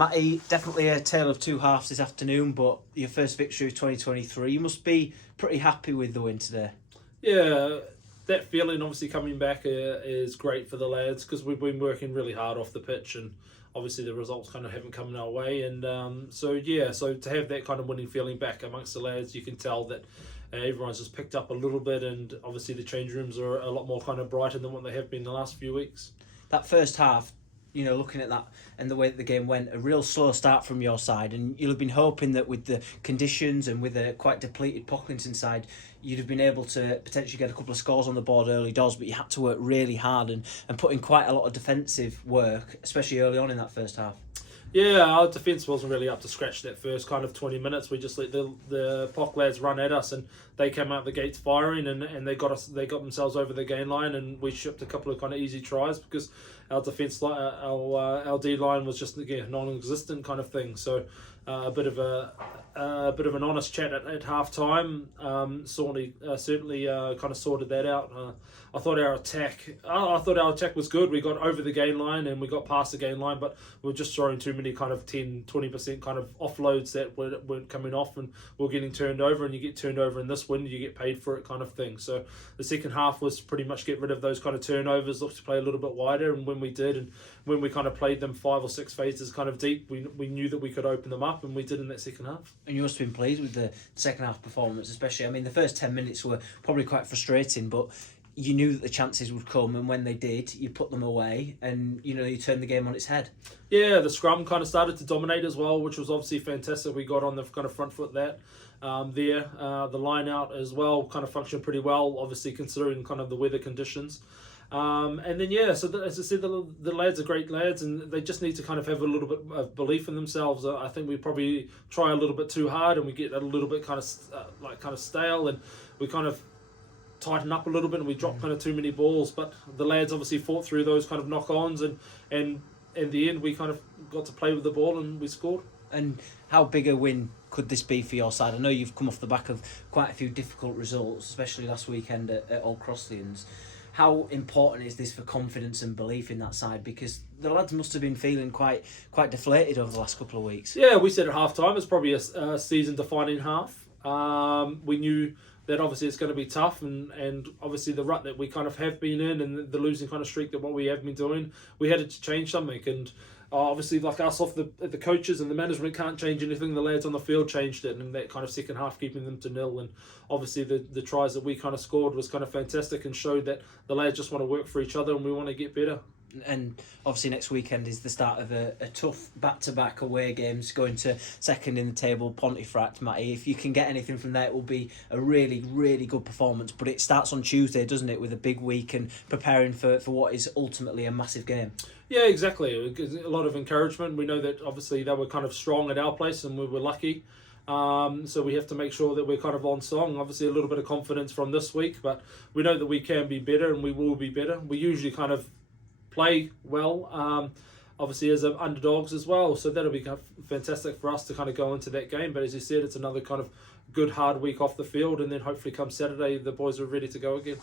Matty, definitely a tale of two halves this afternoon, but your first victory of 2023, you must be pretty happy with the win today. Yeah, that feeling obviously coming back is great for the lads because we've been working really hard off the pitch and obviously the results kind of haven't come our way. And so to have that kind of winning feeling back amongst the lads, you can tell that everyone's just picked up a little bit, and obviously the change rooms are a lot more kind of brighter than what they have been the last few weeks. That first half, looking at that and the way that the game went, a real slow start from your side, and you'll have been hoping that with the conditions and with a quite depleted Pocklington side, you'd have been able to potentially get a couple of scores on the board early doors, but you had to work really hard and put in quite a lot of defensive work, especially early on in that first half. Yeah, our defence wasn't really up to scratch that first kind of 20 minutes. We just let the Pock lads run at us, and they came out the gates firing, and they got themselves over the gain line, and we shipped a couple of kind of easy tries because our defence, our D line was just non-existent kind of thing. So a bit of an honest chat at half time. Certainly kind of sorted that out. I thought our attack was good. We got over the gain line and we got past the gain line, but we were just throwing too many kind of 10-20% kind of offloads that weren't coming off, and we're getting turned over. And you get turned over in this wind, you get paid for it kind of thing. So the second half was pretty much get rid of those kind of turnovers, look to play a little bit wider, and when we did, and when we kind of played them 5 or 6 phases kind of deep, we knew that we could open them up, and we did in that second half. And you must have been pleased with the second half performance, especially. I mean, the first 10 minutes were probably quite frustrating, but you knew that the chances would come, and when they did, you put them away, and you turned the game on its head. Yeah, the scrum kind of started to dominate as well, which was obviously fantastic. We got on the kind of front foot there. The line out as well kind of functioned pretty well, obviously considering kind of the weather conditions. And then as I said, the lads are great lads, and they just need to kind of have a little bit of belief in themselves. I think we probably try a little bit too hard, and we get a little bit kind of stale, and we kind of tighten up a little bit, and we drop kind of too many balls. But the lads obviously fought through those kind of knock-ons, and in the end we kind of got to play with the ball and we scored. And how big a win could this be for your side? I know you've come off the back of quite a few difficult results, especially last weekend at Old Crossleyans. How important is this for confidence and belief in that side? Because the lads must have been feeling quite deflated over the last couple of weeks. Yeah, we said at half time it's probably a season-defining half. We knew that obviously it's going to be tough, and obviously the rut that we kind of have been in, and the losing kind of streak that what we have been doing, we had to change something. And obviously, like us off the coaches and the management can't change anything. The lads on the field changed it, and that kind of second half keeping them to 0. And obviously the tries that we kind of scored was kind of fantastic and showed that the lads just want to work for each other and we want to get better. And obviously next weekend is the start of a tough back-to-back away games, going to second in the table, Pontefract. Matty, if you can get anything from there, it will be a really, really good performance. But it starts on Tuesday, doesn't it, with a big week and preparing for what is ultimately a massive game. Yeah, exactly. A lot of encouragement. We know that obviously they were kind of strong at our place and we were lucky. So we have to make sure that we're kind of on song. Obviously a little bit of confidence from this week, but we know that we can be better and we will be better. We usually kind of play well, obviously as underdogs as well, so that'll be kind of fantastic for us to kind of go into that game. But as you said, it's another kind of good hard week off the field, and then hopefully come Saturday the boys are ready to go again.